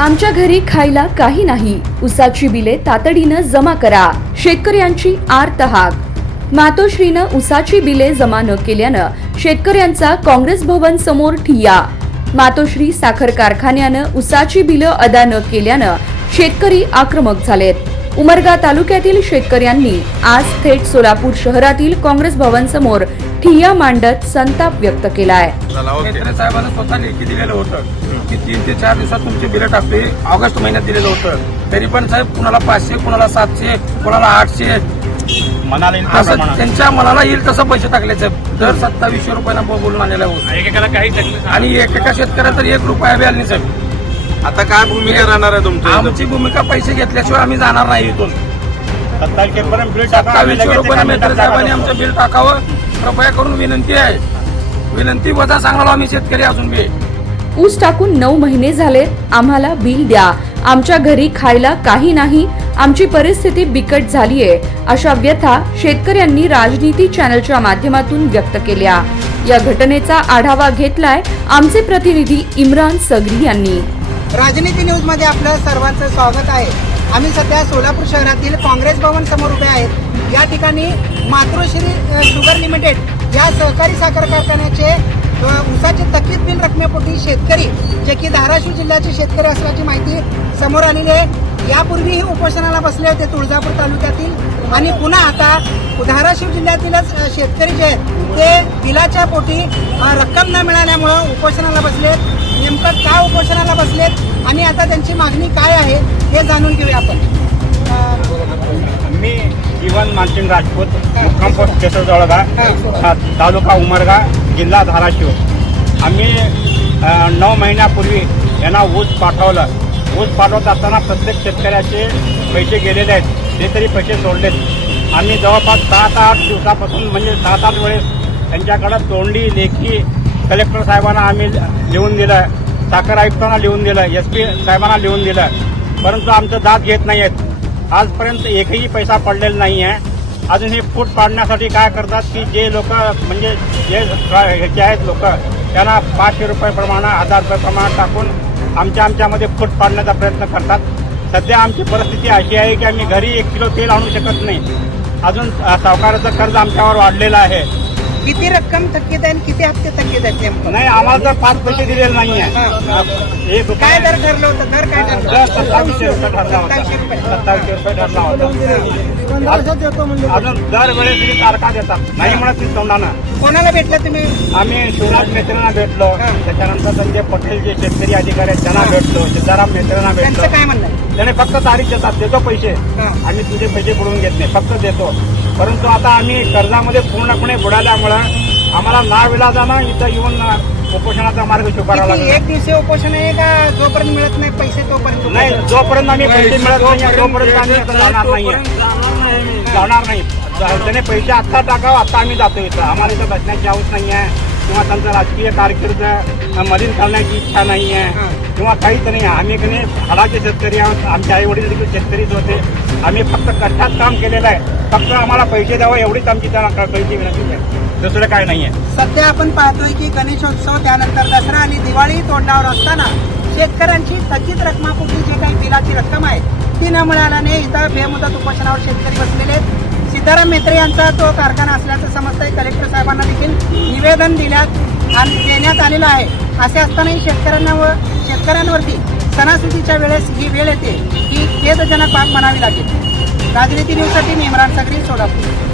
आमच्या घरी खायला काही नाही. उसाची बिले तातडीनं जमा करा. शेतकऱ्यांची आर हाक. मातोश्रीनं उसाची बिले जमा न केल्यानं शेतकऱ्यांचा काँग्रेस भवन समोर ठिया मातोश्री साखर कारखान्यानं उसाची बिलं अदा न केल्यानं शेतकरी आक्रमक झालेत. उमरगा तालुक्यातील शेतकऱ्यांनी आज थेट सोलापूर शहरातील काँग्रेस भवन समोर ठिय्या मांडत संताप व्यक्त केंद्र साहेबांना स्वतः लेखी दिलेलं होतं. की तीन ते चार दिवसात तुमची बिलं टाकते ऑगस्ट महिन्यात दिलेलं होतं. तरी पण साहेब कुणाला पाचशे कुणाला सातशे कुणाला आठशे? असं. त्यांच्या मनाला येईल तसं पैसे टाकले साहेब. दर सत्तावीसशे रुपयांना बोलून आलेला आहे. आणि एकेका शेतकऱ्याला तर एक रुपया बी आला नाही साहेब. आता काय भूमिका राहणार आहे तुमची आमची भूमिका पैसे घेतल्याशिवाय आम्ही जाणार नाही इथून. बिल टाका आम्ही सत्तावीसशे लगेच रुपये एका मेट्रो मिनिटात साहेबांनी. आमचं बिल टाकावं. कृपया करून विनंती आहे. विनंती वजा सांगणार आम्ही शेतकरी अजून बी. ऊस टाकून नऊ महिने झालेत आम्हाला बिल द्या. आमच्या घरी खायला काही नाही आमची परिस्थिती बिकट झालीये अशा व्यथा शेतकऱ्यांनी राजनीती चॅनलच्या माध्यमातून व्यक्त केल्या. या घटनेचा आढावा घेतलाय आमचे प्रतिनिधी इम्रान सगरी यांनी. राजनीती न्यूजमध्ये आपलं सर्वांचं स्वागत आहे. आम्ही सध्या सोलापूर शहरातील काँग्रेस भवन समोर उभे आहेत. या ठिकाणी मातृश्री शुगर लिमिटेड या सहकारी साखर कारखान्याचे उसाचे थकीत बिल रकमेपोटी शेतकरी जे की धाराशिव जिल्ह्याचे शेतकरी असल्याची माहिती समोर आलेली आहे. यापूर्वीही उपोषणाला बसले होते तुळजापूर तालुक्यातील. आणि पुन्हा आता धाराशिव जिल्ह्यातीलच शेतकरी जे आहेत ते बिलाच्या पोटी रक्कम न मिळाल्यामुळं उपोषणाला बसलेत. नेमकं का उपोषणाला बसलेत आणि आता त्यांची मागणी काय आहे हे जाणून घेऊया आपण. मी जीवन मानसिंग राजपूत मुक्काम पोस्ट केसर तालुका उमरगा जिल्हा धाराशिव. आम्ही नऊ महिन्यापूर्वी यांना ऊस पाठवलं. ऊस पाठवत असताना प्रत्येक शेतकऱ्याचे पैसे गेलेले आहेत. ते तरी पैसे सोडलेत. आम्ही जवळपास सात आठ दिवसापासून म्हणजे सात आठ वेळेस त्यांच्याकडं तोंडी लेखी कलेक्टर साहेबांना आम्ही लिहून दिलं. साखर आयुक्तांना लिहून दिलं एस पी साहेबांना लिहून दिलं. परंतु आमचं दाद घेत नाही आहेत आजपर्यंत एकही पैसा पडलेला नाही आहे अजून हे फूट पाडण्यासाठी काय करतात की जे लोक म्हणजे जे ह्याचे आहेत लोक त्यांना पाचशे रुपये प्रमाणे हजार रुपये प्रमाणात टाकून आमच्या आमच्यामध्ये फूट पाडण्याचा प्रयत्न करतात. सध्या आमची परिस्थिती अशी आहे की आम्ही घरी एक किलो तेल आणू शकत नाही. अजून सावकाराचं कर्ज आमच्यावर वाढलेलं आहे. किती रक्कम थकीत आहे आणि किती हप्ते थकीत आहेत नेमकं? नाही आम्हाला तर पाच पैसे दिलेले नाही हा. आहे एक काय दर ठरलं होतं? दर काय ठरलं सत्तावीसशे रुपये ठरला होता. सत्तावीसशे रुपये. सत्तावीसशे रुपये ठरला होता. अजून दरवेळेस तुम्ही तारखा देतात. नाही म्हणत मी तोंडानं. कोणाला भेटलं तुम्ही? आम्ही शिवराज मेत्रेंना भेटलो. हा. त्याच्यानंतर संजय पटेल जे शेतकरी अधिकारी आहेत त्यांना भेटलो. सिद्धाराम मेत्रेंना त्यांचं भेटलो. काय म्हणणं आहे? त्याने फक्त तारीख देतात. देतो पैसे. हा. आम्ही तुझे पैसे बुडवून घेत नाही. फक्त देतो. परंतु आता आम्ही कर्जामध्ये पूर्णपणे बुडाल्यामुळं आम्हाला नाविलाजानं इथं येऊन उपोषणाचा मार्ग स्वीकारावा लागला. एक दिवशी उपोषण आहे का जोपर्यंत मिळत नाही पैसे तोपर्यंत नाही जोपर्यंत आम्ही पैसे मिळत नाही तोपर्यंत आम्ही जाणार नाहीये जाणार नाही त्याने पैसे आत्ता टाकावं आत्ता आम्ही जातो इथं. आम्हाला इथं बसण्याची हौस नाही आहे किंवा त्यांचा राजकीय कारकीर्द मलिन करण्याची इच्छा नाही आहे किंवा काहीच नाही. आहे आम्ही कधी हाडाचे शेतकरी आहोत. आमचे आई वडील देखील शेतकरीच होते. आम्ही फक्त कष्टात काम केलेलं आहे. फक्त आम्हाला पैसे द्यावं एवढीच आमची त्यांना कळकळीची विनंती आहे दुसरं काय नाही आहे सध्या आपण पाहतोय की गणेशोत्सव त्यानंतर दसरा आणि दिवाळी तोंडावर असताना शेतकऱ्यांची थकीत रकमापोटी जी काही बिलाची रक्कम आहे ती न मिळाल्याने इथं बेमुदत उपोषणावर शेतकरी बसलेले आहेत. सिद्धाराम मेत्रे यांचा तो कारखाना असल्याचं समजतंय. कलेक्टर साहेबांना देखील निवेदन दिल्यात आणि देण्यात आलेलं आहे. असे असतानाही शेतकऱ्यांना व शेतकऱ्यांवरती सणासुदीच्या वेळेस ही वेळ येते. ही खेदजनक बाब म्हणावी लागेल. राजनीती न्यूजसाठी मी इम्रान सगरी सोलापूर.